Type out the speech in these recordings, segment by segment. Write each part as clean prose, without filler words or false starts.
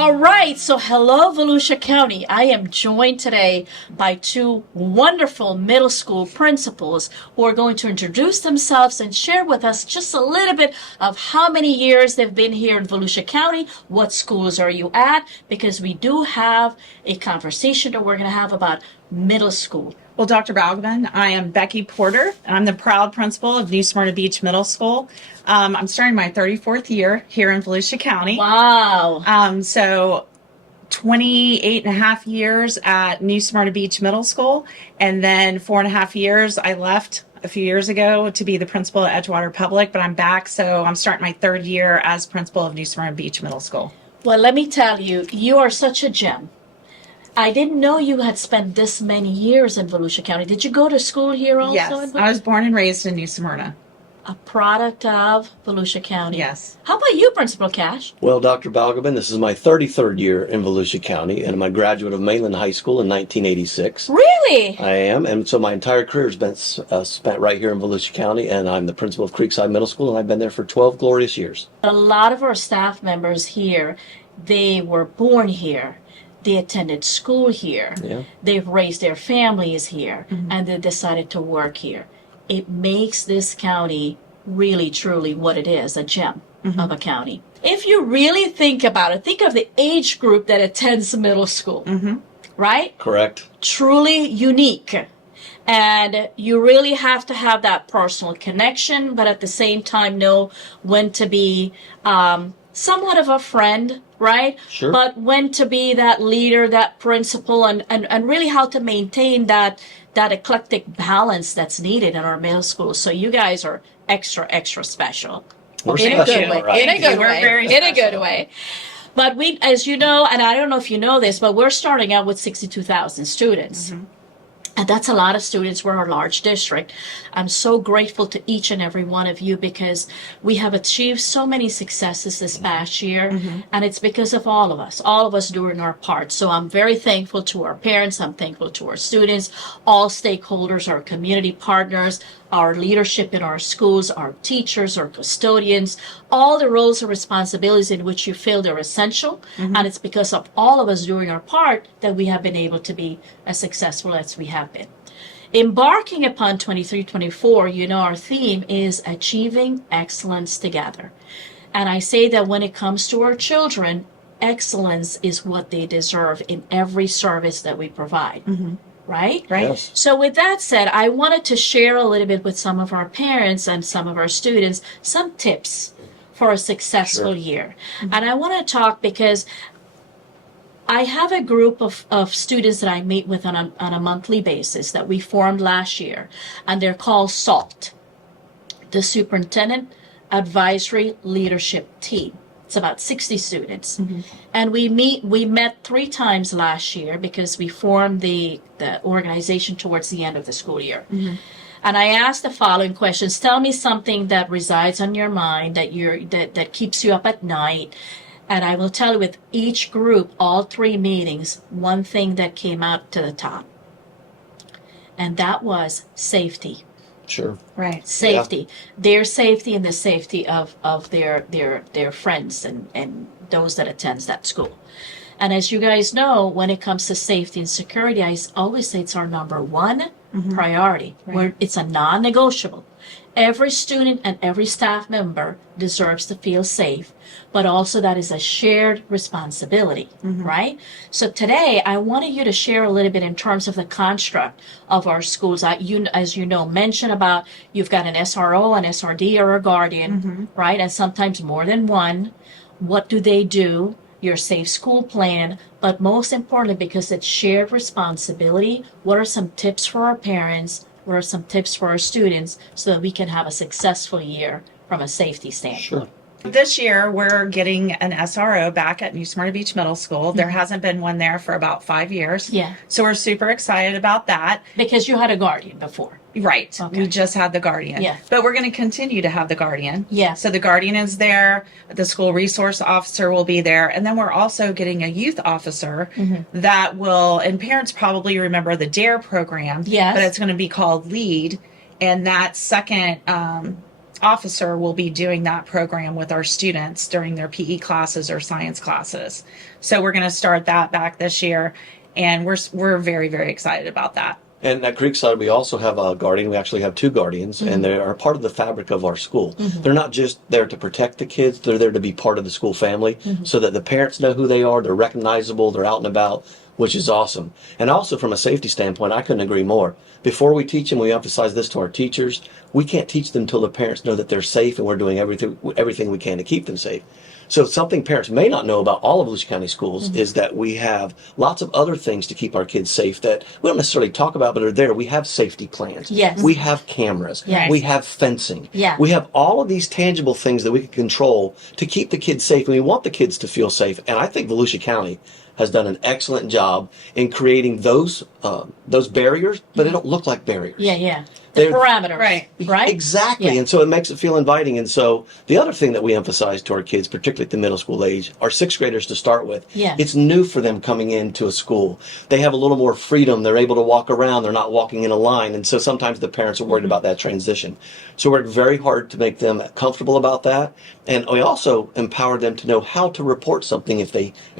All right, so hello, Volusia County. I am joined today by two wonderful middle school principals who are going to introduce themselves and share with us just a little bit of how many years they've been here in Volusia County, what schools are you at, because we do have a conversation that we're going to have about middle school. Well, Dr. Balgman, I am Becky Porter, and I'm the proud principal of New Smyrna Beach Middle School. I'm starting my 34th year here in Volusia County. Wow. So 28 and a half years at New Smyrna Beach Middle School, and then 4.5 years I left a few years ago to be the principal at Edgewater Public, but I'm back, so I'm starting my third year as principal of New Smyrna Beach Middle School. Well, let me tell you, you are such a gem. I didn't know you had spent this many years in Volusia County. Did you go to school here also? Yes, I was born and raised in New Smyrna. A product of Volusia County. Yes. How about you, Principal Cash? Well, Dr. Balgman, this is my 33rd year in Volusia County, and I'm a graduate of Mainland High School in 1986. Really? I am, and so my entire career has been spent right here in Volusia County, and I'm the principal of Creekside Middle School, and I've been there for 12 glorious years. A lot of our staff members here, they were born here. They attended school here. Yeah. They've raised their families here, and they decided to work here. It makes this county really, truly what it is, a gem of a county. If you really think about it, think of the age group that attends middle school, right? Correct. Truly unique. And you really have to have that personal connection, but at the same time know when to be somewhat of a friend, right? Sure. But when to be that leader, that principal, and really how to maintain that eclectic balance that's needed in our middle school. So you guys are extra special. We're In a special, good way. right? In a good We're way. very In a good special. way. But we, as you know, and I don't know if you know this, but we're starting out with 62,000 students. And that's a lot of students. We're a large district. I'm so grateful to each and every one of you because we have achieved so many successes this past year. And it's because of all of us doing our part. So I'm very thankful to our parents. I'm thankful to our students, all stakeholders, our community partners, our leadership in our schools, our teachers, our custodians, all the roles and responsibilities in which you feel they're essential. And it's because of all of us doing our part that we have been able to be as successful as we have been. Embarking upon 23-24, you know, our theme is achieving excellence together. And I say that when it comes to our children, excellence is what they deserve in every service that we provide. Right? Yes. So with that said, I wanted to share a little bit with some of our parents and some of our students some tips for a successful year. And I want to talk because I have a group of students that I meet with on a monthly basis that we formed last year, and they're called SALT, the Superintendent Advisory Leadership Team. It's about 60 students. And we met 3 times last year because we formed the organization towards the end of the school year. And I asked the following questions. Tell me something that resides on your mind that keeps you up at night. And I will tell you with each group, all 3 meetings, one thing that came out to the top. And that was safety. Sure. Right. Safety, their safety and the safety of their friends and those that attends that school. And as you guys know, when it comes to safety and security, I always say it's our number 1 priority. Where it's a non-negotiable. Every student and every staff member deserves to feel safe, but also that is a shared responsibility, right? So today, I wanted you to share a little bit in terms of the construct of our schools. As you know, mention about you've got an SRO, an SRD, or a guardian, right? And sometimes more than one. What do they do? Your safe school plan, but most importantly, because it's shared responsibility, what are some tips for our parents? What are some tips for our students so that we can have a successful year from a safety standpoint? Sure. This year, we're getting an SRO back at New Smyrna Beach Middle School. There hasn't been one there for about 5 years. Yeah. So we're super excited about that. Because you had a guardian before. Right. Okay. We just had the guardian. Yeah. But we're going to continue to have the guardian. Yeah. So the guardian is there. The school resource officer will be there. And then we're also getting a youth officer that will, and parents probably remember the DARE program. Yes. But it's going to be called LEAD. And that second officer will be doing that program with our students during their PE classes or science classes. So we're going to start that back this year, and we're very, very excited about that. And at Creekside, we also have a guardian. We actually have two guardians, and they are part of the fabric of our school. They're not just there to protect the kids, they're there to be part of the school family so that the parents know who they are, they're recognizable, they're out and about, which is awesome. And also from a safety standpoint, I couldn't agree more. Before we teach them, we emphasize this to our teachers. We can't teach them until the parents know that they're safe and we're doing everything we can to keep them safe. So something parents may not know about all of Volusia County schools is that we have lots of other things to keep our kids safe that we don't necessarily talk about, but are there. We have safety plans. Yes. We have cameras. Yes. We have fencing. Yeah. We have all of these tangible things that we can control to keep the kids safe. And we want the kids to feel safe. And I think Volusia County has done an excellent job in creating those barriers, but they don't look like barriers. Yeah. The They're- parameters. Right. Right? Exactly. Yeah. And so it makes it feel inviting. And so the other thing that we emphasize to our kids, particularly at the middle school age, are sixth graders to start with. Yeah. It's new for them coming into a school. They have a little more freedom. They're able to walk around. They're not walking in a line. And so sometimes the parents are worried about that transition. So we work very hard to make them comfortable about that. And we also empower them to know how to report something if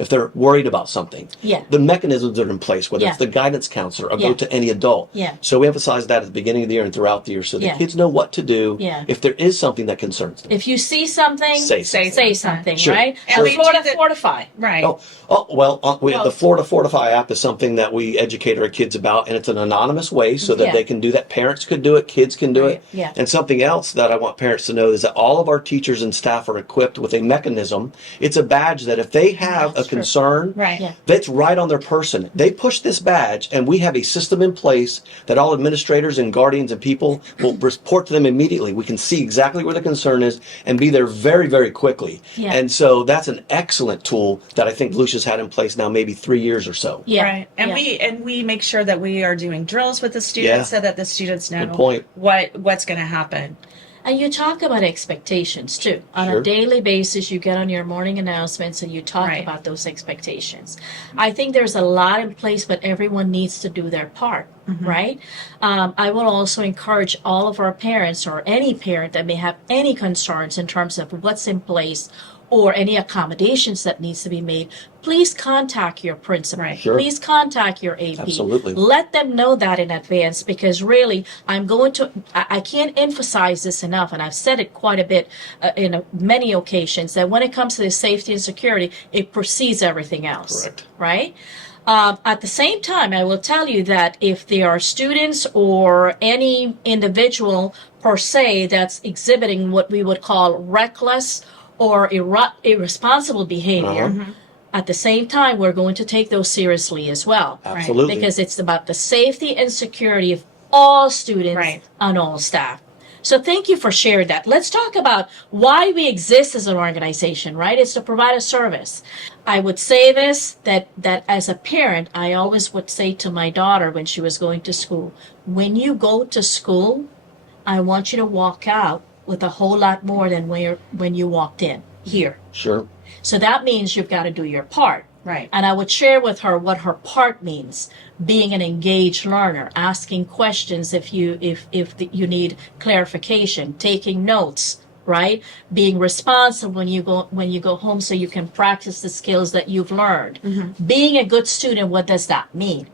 they're worried about something. Yeah. The mechanisms are in place, whether Yeah. it's the guidance counselor or Yeah. go to any adult. Yeah. So we emphasize that at the beginning of the year and throughout the year so the Yeah. kids know what to do Yeah. if there is something that concerns them. If you see something, Say something. say something, Sure. right? And And we do Florida the- Fortify. Right. The Florida Fortify app is something that we educate our kids about, and it's an anonymous way so that Yeah. they can do that. Parents could do it, kids can do it. Yeah. And something else that I want parents to know is that all of our teachers and staff are equipped with a mechanism. It's a badge that if they have That's a true. concern, Right. Yeah. that's right on their person. They push this badge, and we have a system in place that all administrators and guardians and people will report to them immediately. We can see exactly where the concern is and be there very, very quickly. Yeah. And so that's an excellent tool that I think Lucia's had in place now maybe 3 years or so. Yeah. Right. And yeah. we make sure that we are doing drills with the students Yeah. so that the students know Good point. what's going to happen. And you talk about expectations too. On Sure. a daily basis, you get on your morning announcements and you talk Right. about those expectations. I think there's a lot in place, but everyone needs to do their part, right? I will also encourage all of our parents or any parent that may have any concerns in terms of what's in place or any accommodations that needs to be made, please contact your principal. Right. Sure. Please contact your AP. Absolutely. Let them know that in advance because really, I can't emphasize this enough, and I've said it quite a bit in many occasions, that when it comes to the safety and security, it precedes everything else. Correct. Right? At the same time, I will tell you that if there are students or any individual per se that's exhibiting what we would call reckless or irresponsible behavior, Uh-huh. at the same time, we're going to take those seriously as well. Absolutely. Because it's about the safety and security of all students Right. and all staff. So thank you for sharing that. Let's talk about why we exist as an organization, right? It's to provide a service. I would say this, that as a parent, I always would say to my daughter when she was going to school, when you go to school, I want you to walk out with a whole lot more than when you walked in here. Sure. So that means you've got to do your part. Right. And I would share with her what her part means: being an engaged learner, asking questions if you need clarification, taking notes, right? Being responsive when you go home so you can practice the skills that you've learned. Being a good student, what does that mean?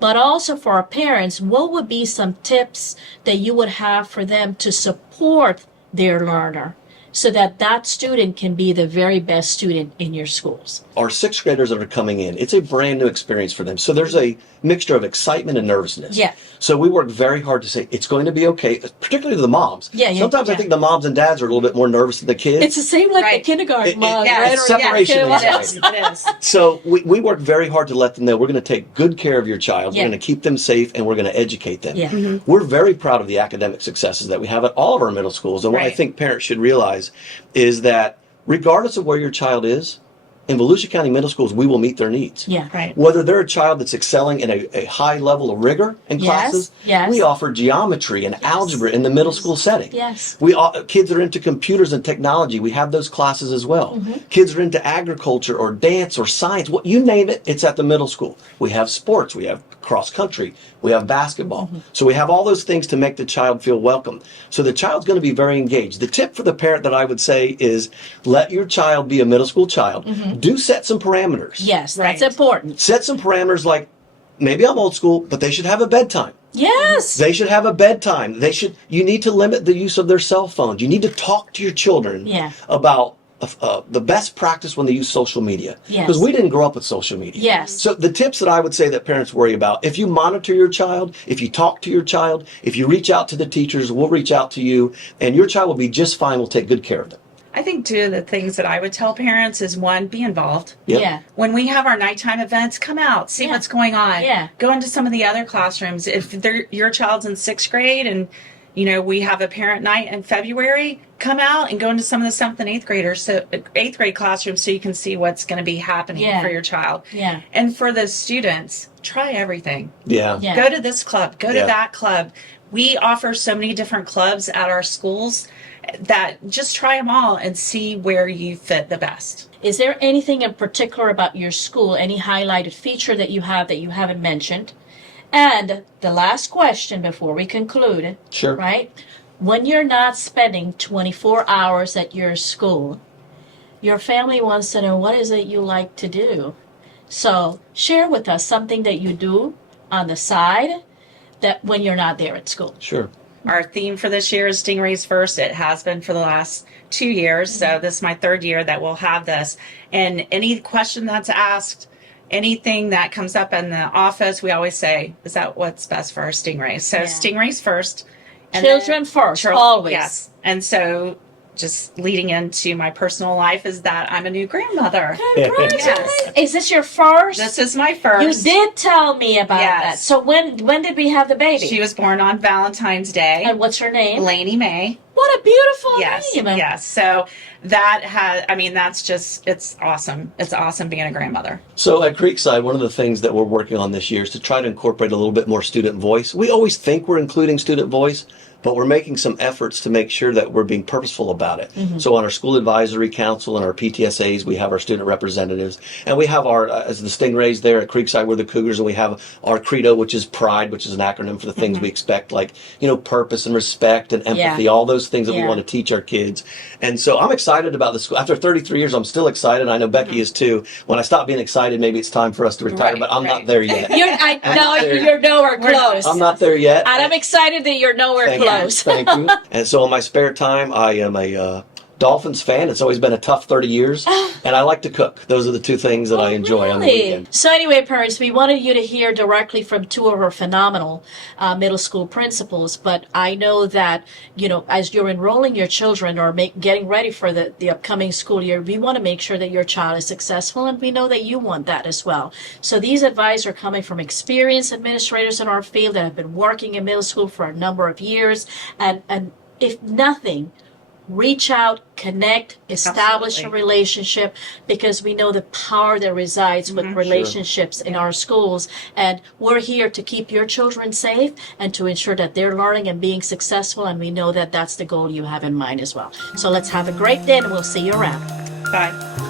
But also for our parents, what would be some tips that you would have for them to support their learner so that that student can be the very best student in your schools? Our sixth graders that are coming in, it's a brand new experience for them. So there's a mixture of excitement and nervousness. Yeah. So we work very hard to say it's going to be okay, particularly the moms. Yeah, Sometimes I think the moms and dads are a little bit more nervous than the kids. It's the same like Right. the kindergarten mom, yeah, right? it's Or separation kindergarten. anxiety. It is. So we work very hard to let them know we're going to take good care of your child. Yeah. We're going to keep them safe, and we're going to educate them. Yeah. We're very proud of the academic successes that we have at all of our middle schools. And what I Right. think parents should realize is that regardless of where your child is, in Volusia County middle schools, we will meet their needs. Yeah. Right. Whether they're a child that's excelling in a high level of rigor in Yes, classes, yes. we offer geometry and algebra in the middle school setting. Yes. Kids that are into computers and technology, we have those classes as well. Mm-hmm. Kids that are into agriculture or dance or science, what you name it, it's at the middle school. We have sports, we have cross country, we have basketball. So we have all those things to make the child feel welcome. So the child's going to be very engaged. The tip for the parent that I would say is let your child be a middle school child. Do set some parameters. Yes, that's Right. important. Set some parameters like maybe I'm old school, but they should have a bedtime. Yes. They should have a bedtime. You need to limit the use of their cell phones. You need to talk to your children Yeah. about the best practice when they use social media. Yes. Because we didn't grow up with social media. Yes. So the tips that I would say that parents worry about, if you monitor your child, if you talk to your child, if you reach out to the teachers, we'll reach out to you, and your child will be just fine. We'll take good care of them. I think two of the things that I would tell parents is one, be involved. Yep. Yeah. When we have our nighttime events, come out, see Yeah. what's going on. Yeah. Go into some of the other classrooms. If your child's in 6th grade and we have a parent night in February, come out and go into some of the 7th and 8th graders, so 8th grade classrooms, so you can see what's going to be happening Yeah. for your child. Yeah. And for the students, try everything. Yeah. Yeah. Go to this club, go Yeah. to that club. We offer so many different clubs at our schools that just try them all and see where you fit the best. Is there anything in particular about your school, any highlighted feature that you have that you haven't mentioned? And the last question before we conclude, Sure. right? When you're not spending 24 hours at your school, your family wants to know what is it you like to do. So share with us something that you do on the side that when you're not there at school. Sure. Our theme for this year is Stingrays First. It has been for the last 2 years. So this is my 3rd year that we'll have this. And any question that's asked, anything that comes up in the office, we always say, is that what's best for our stingrays? So Yeah. Stingrays first. And then- Children first, Chil- always. Yes. And so just leading into my personal life is that I'm a new grandmother. Congratulations. Is this your first? This is my You first. did tell me about Yes. that. So when did we have the baby? She was born on Valentine's Day. And what's her name? Lainey May. What a beautiful Yes, name. yes. So that's just, it's awesome. It's awesome being a grandmother. So at Creekside, one of the things that we're working on this year is to try to incorporate a little bit more student voice. We always think we're including student voice, but we're making some efforts to make sure that we're being purposeful about it. So on our school advisory council and our PTSAs, we have our student representatives, and we have our, as the Stingrays there at Creekside, we're the Cougars, and we have our credo, which is PRIDE, which is an acronym for the things we expect, like, purpose and respect and empathy, Yeah. all those things that we Yeah. want to teach our kids. And so I'm excited about the school. After 33 years, I'm still excited. I know Becky is too. When I stop being excited, maybe it's time for us to retire, Right, but I'm right. not there yet. You're nowhere We're not. close. I'm not there yet. And I'm excited that you're nowhere Thank close. you. Thank you. And so in my spare time, I am a Dolphins fan. It's always been a tough 30 years. And I like to cook. Those are the two things that I enjoy on the weekend. So anyway, parents, we wanted you to hear directly from two of our phenomenal middle school principals. But I know that, as you're enrolling your children or getting ready for the upcoming school year, we want to make sure that your child is successful. And we know that you want that as well. So these advice are coming from experienced administrators in our field that have been working in middle school for a number of years. And if nothing, reach out, connect, establish Absolutely. a relationship, because we know the power that resides with relationships in our schools. And we're here to keep your children safe and to ensure that they're learning and being successful. And we know that that's the goal you have in mind as well. So let's have a great day, and we'll see you around. Bye.